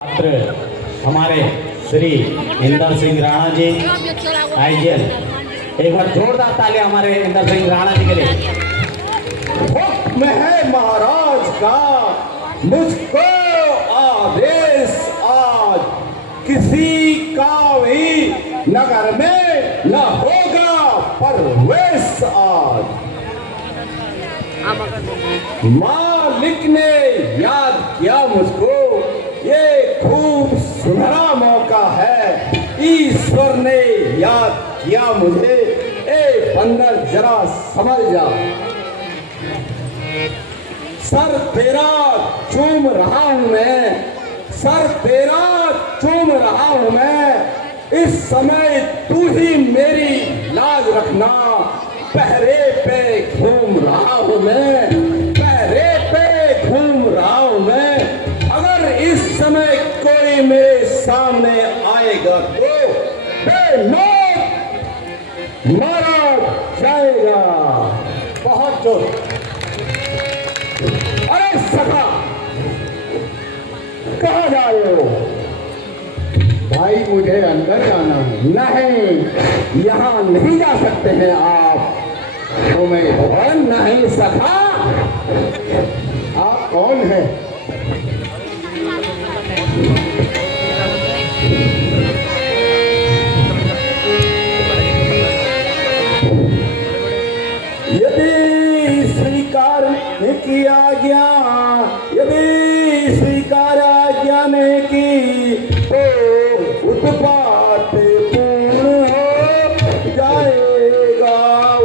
छात्र हमारे श्री इंदर सिंह राणा जी आईजीएल, एक बार जोरदार ताली हमारे इंदर सिंह राणा जी के लिए। हुक्म है महाराज का, मुझको आदेश आज, किसी का भी नगर में न होगा प्रवेश आज। मालिक ने याद किया मुझको, ये खूब सुनहरा मौका है, ईश्वर ने याद किया मुझे, ए बंदर जरा समझ जा। सर तेरा चूम रहा हूं मैं, सर तेरा चूम रहा हूं मैं, इस समय तू ही मेरी लाज रखना। पहरे पे घूम रहा हूं मैं, पहरे पे घूम रहा हूं मैं, अगर इस समय कोई मेरे सामने आएगा तो बेनौत मारा जाएगा। बहुत जोर। अरे सखा, कहाँ जा रहे हो? भाई मुझे अंदर जाना है। नहीं, यहाँ नहीं जा सकते हैं आप। तो मैं और नहीं सखा। आप कौन है? यदि स्वीकार किया गया, यदि स्वीकार आज्ञा नहीं की तो उत्पात पूर्ण हो जाएगा,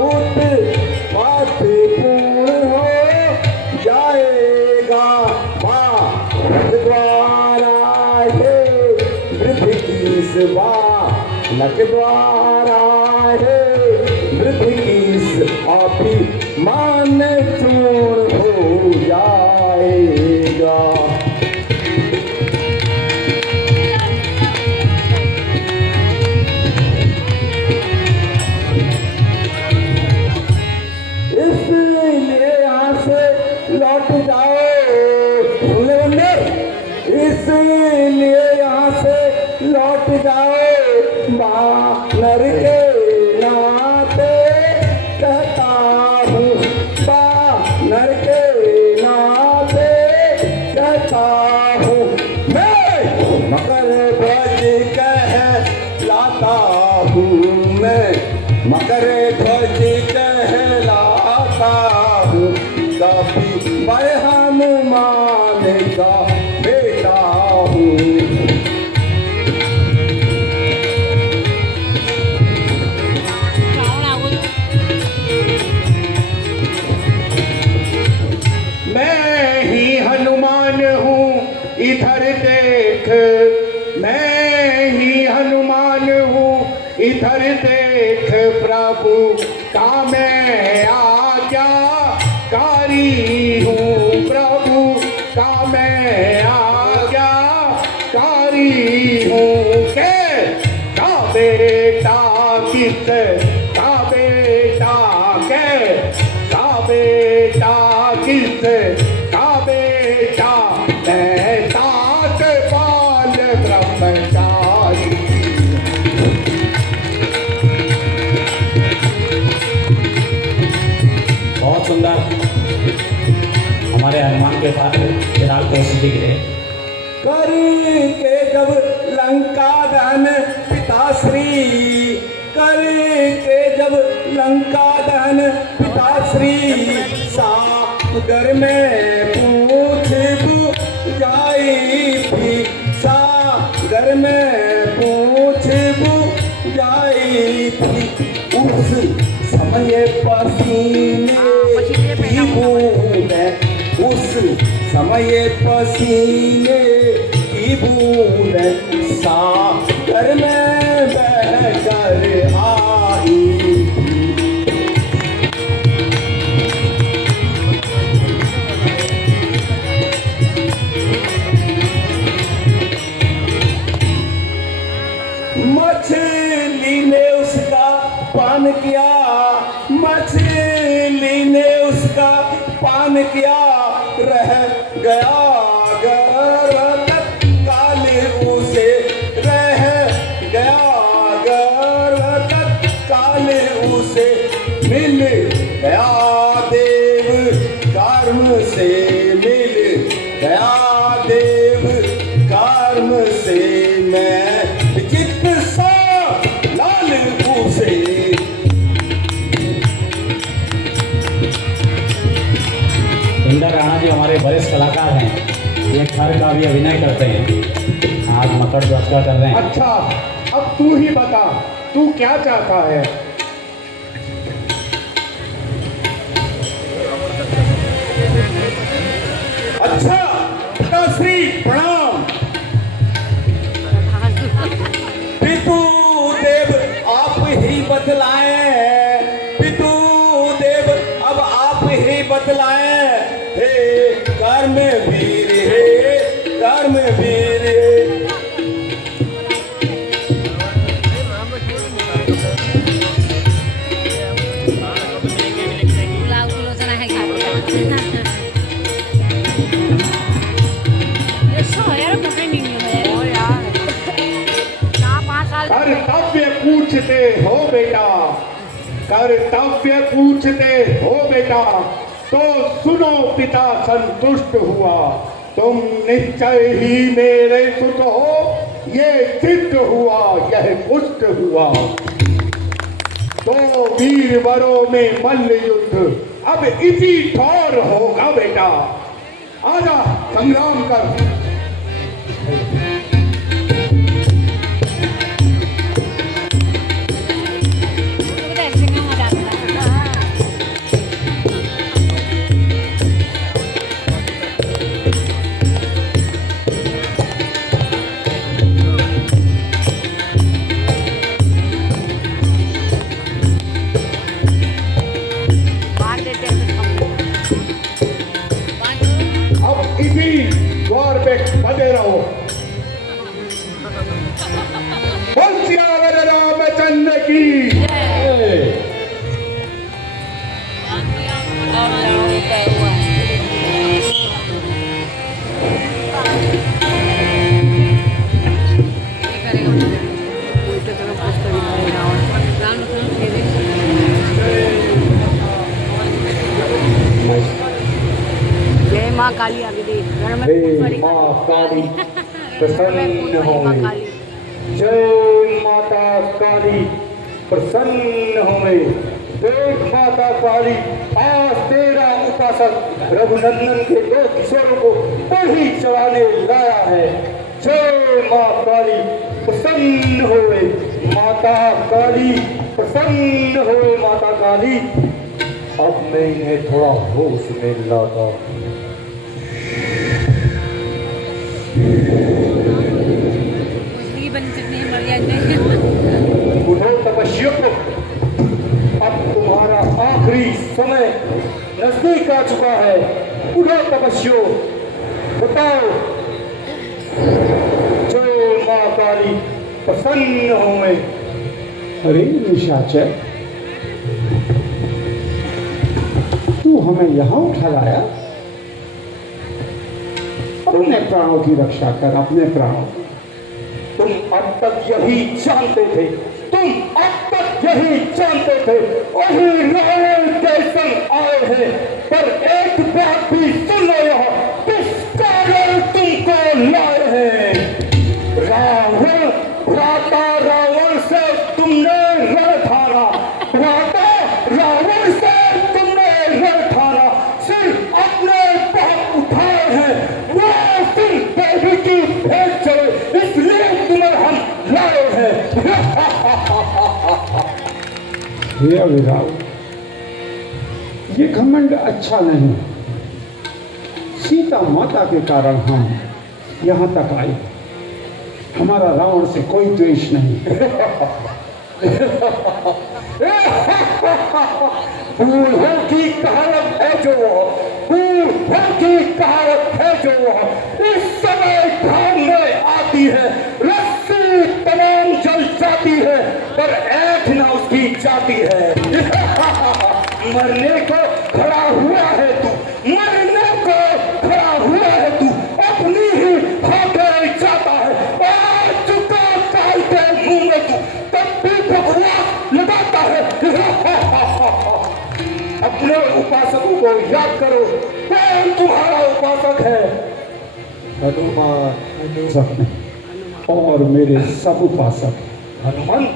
उत्पात पूर्ण हो जाएगा। द्वारा है वृद्धि की सेवा, लक द्वारा है वृद्धि की आपी मान चूर्ण हो जाएगा। इसलिए यहाँ से लौट जाओ, इसलिए यहाँ से लौट जाओ। बानर के नाते कहता हूँ, बानर के नाते कहता हूँ, मैं मकर ध्वज कहलाता हूँ, मैं मकर ध्वज कहलाता हूँ, काफी बड़े हनुमान का बेटा हूँ। मैं ही हनुमान हूँ इधर देख, मैं ही हनुमान हूँ इधर देख, प्रभु का मैं आज्ञाकारी हूँ, प्रभु का मैं आज्ञाकारी हूँ। के का बेटा किस का बेटा, के का बेटा किस का बेटा, मैं तात बाल ब्रह्मचारी। बहुत सुंदर हमारे हनुमान के पास विराट कौशल जी गिरे करके जब लंका दहन पिताश्री, करके जब लंका दहन पिताश्री, सागर में पूछ बुझाई थी, सागर में पूछ बुझाई थी। उस समय पसीने की बूंद, उस समय पसीने की बूंद सागर में बहकर आई। मछली ने उसका पान किया, मछली ने उसका पान किया, रह गया गर्भ तत्काल मिल गया देव कर्म से, मिल गया देव कर्म से, मैं विचित्र सा लाल से। इंदर राणा जी हमारे वरिष्ठ कलाकार हैं, ये घर का भी अभिनय करते हैं, आज मकर जोत्सव कर रहे हैं। अच्छा, अब तू ही बता, तू क्या चाहता है? अच्छा पिताश्री प्रणाम। पितु देव आप ही बतलाए, पितु देव अब आप ही बतलाए, हे कर्म वीर, हे कर्म वीर। कर्तव्य पूछते हो बेटा, कर्तव्य पूछते हो बेटा, तो सुनो पिता संतुष्ट हुआ, तुम निश्चय ही मेरे सुत हो, ये सिद्ध हुआ, यह पुष्ट हुआ। तो वीरवरों में मल्ल युद्ध अब इसी ठौर होगा बेटा, आजा संग्राम कर। द्वार पे बने रहो। सियावर रामचंद्र की माँ काली आ गई, माँ काली प्रसन्न हो, जय माता काली प्रसन्न हो। देख माता काली, आज तेरा उपासक रघुनंदन के 2 किशोरों को बलि चढ़ाने लाया है। जय माँ काली प्रसन्न होए, माता काली प्रसन्न होए। माता काली, अब मैं इन्हें थोड़ा होश में लाता। उठो तपस्वियों, अब तुम्हारा आखिरी समय नजदीक आ चुका है। उठो तपस्वियों, बताओ जो माँ काली प्रसन्न हो मैं। अरे निशाचर, तू हमें यहाँ उठा लाया? अपने प्राणों की रक्षा कर, अपने प्राणों की। तुम अब तक यही जानते थे, तुम अब तक यही जानते थे, वही रावण के संग आए हैं। पर एक बात भी सुन लो, यहाँ किस कारण तुमको लाए हैं। रावण, भ्राता रावण से तुमने रण ठाना, भ्राता रावण से तुमने रण ठाना। सिर्फ अपने बाप उठाए हैं, वो सिर्फ देवी की भेंट चले, इसलिए तुम्हें हम लाए हैं। हे अविराव, ये घमंड अच्छा नहीं। सीता माता के कारण हम यहाँ तक आए, हमारा रावण से कोई द्वेष नहीं। बूढ़ों की कहावत है जो, बूढ़ों की कहावत है जो इस समय काम में आती है। रस्सी तमाम जल जाती है, पर ऐठ ना उसकी जाती है। मरने को खड़ा हुआ है तू, मरने को खड़ा हुआ है तू, अपनी ही हाथें जाता है। आज चुका कालते मुंह में तू, तब भी भगवान लगाता है। याद करो, कौन तुम्हारा उपासक है? हनुमान सब और मेरे सब उपासक। हनुमंत?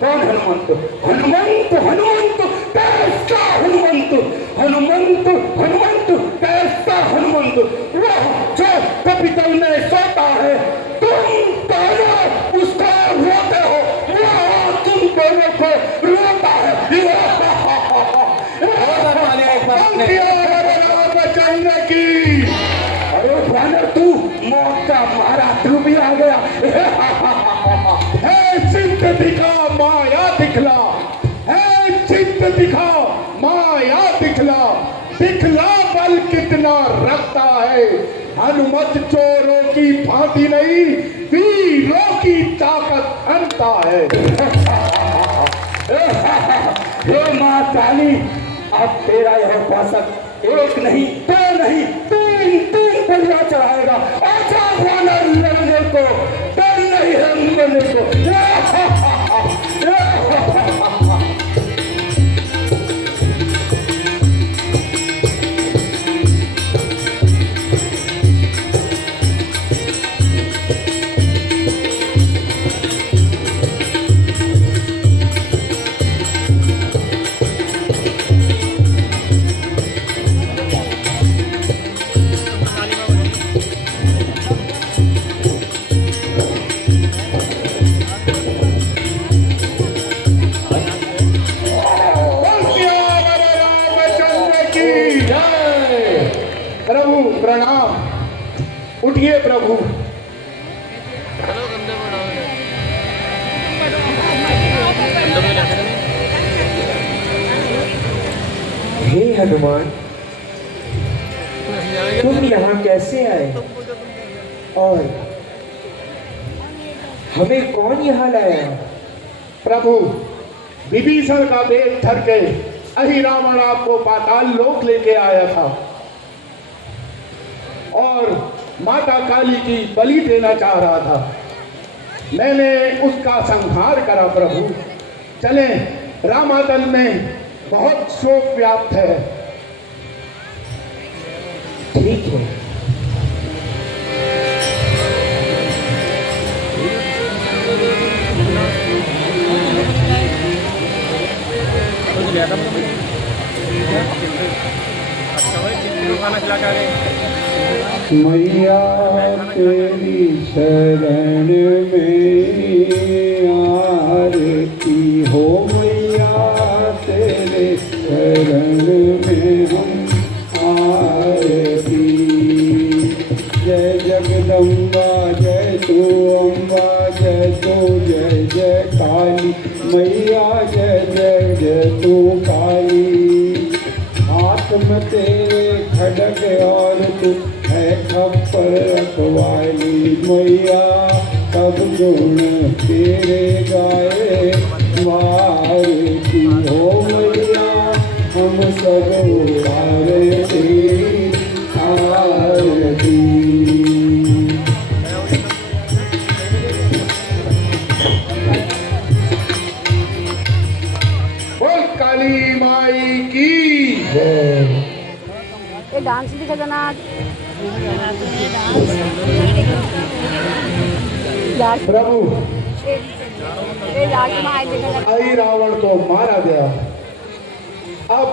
कौन हनुमंत? हनुमंत, हनुमंत, कैसा हनुमंत? हनुमंत, हनुमंत, कैसा हनुमंत? वह जो कपितल में सोता है, तुम दोनों उसको रोते हो, वह तुम दोनों को रोता है। बचाने की। अरे वानर, तू मौत का मारा, तू भी आ गया। है चित्त दिखा माया दिखला, है चित्त दिखा माया दिखला, दिखला बल कितना रखता है। हनुमत चोरों की भांति नहीं, वीरों की ताकत अंता है। हे माँ काली, अब तेरा यह उपासक एक नहीं, दो नहीं, तीन तीन बलियां चढ़ाएगा। आजा वानर लड़ने को, डर नहीं है मरने को। प्रभु प्रणाम, उठिए प्रभु। हे हनुमान, तुम यहाँ कैसे आए और हमें कौन यहाँ लाया? प्रभु, विभीषण का वेग धर के अहि रावण आपको पाताल लोक लेके आया था और माता काली की बलि देना चाह रहा था। मैंने उसका संहार करा प्रभु। चले, रामादल में बहुत शोक व्याप्त है। ठीक है। मैया तेरी शरण में आरती हो, मैया तेरे शरण में हम आरती। जय जगदम्बा जय तू अम्बा, जय तू जय जय काली मैया, जय जय जय तू काली। हाथ में तेरे खड़ग और तू है खप्पर रखवाली मैया, सब गुण तेरे गाए मारती हो मैया, हम सब उतारे तेरी आरती। बोल काली माई की। ये डांस दिखा देना। प्रभु, ये लाल माय दिखा। अहि रावण को मारा गया। अब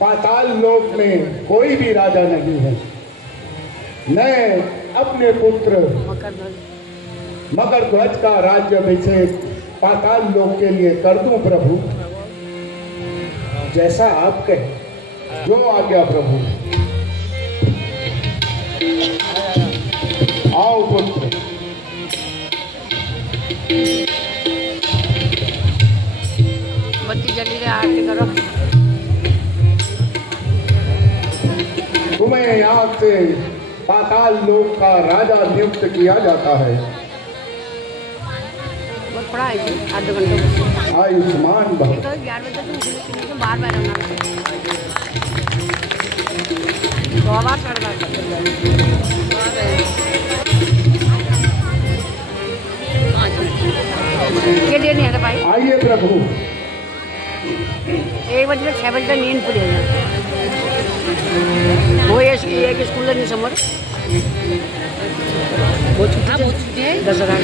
पाताल लोक में कोई भी राजा नहीं है। मैं अपने पुत्र मकर ध्वज का राज्याभिषेक पाताल लोक के लिए कर दूं प्रभु। जैसा आप कहें। जो आज्ञा प्रभु। आओ पुत्र। बत्ती जली रही, आरती करो। तुम्हें यहाँ से पाताल लोक का राजा नियुक्त किया जाता है। बहुत पड़ा है जी, आधे घंटे। आयुष्मान भव। तो 11 बजे तक बार बार आना है। 2 बार करना है। के लिए नहीं है भाई। आइए प्रभु। 1 बजे 6 बजे तक नींद पूरी हो जाती वो ये एक स्कूल नहीं समझ वो छुट्टी है 10 हज़ार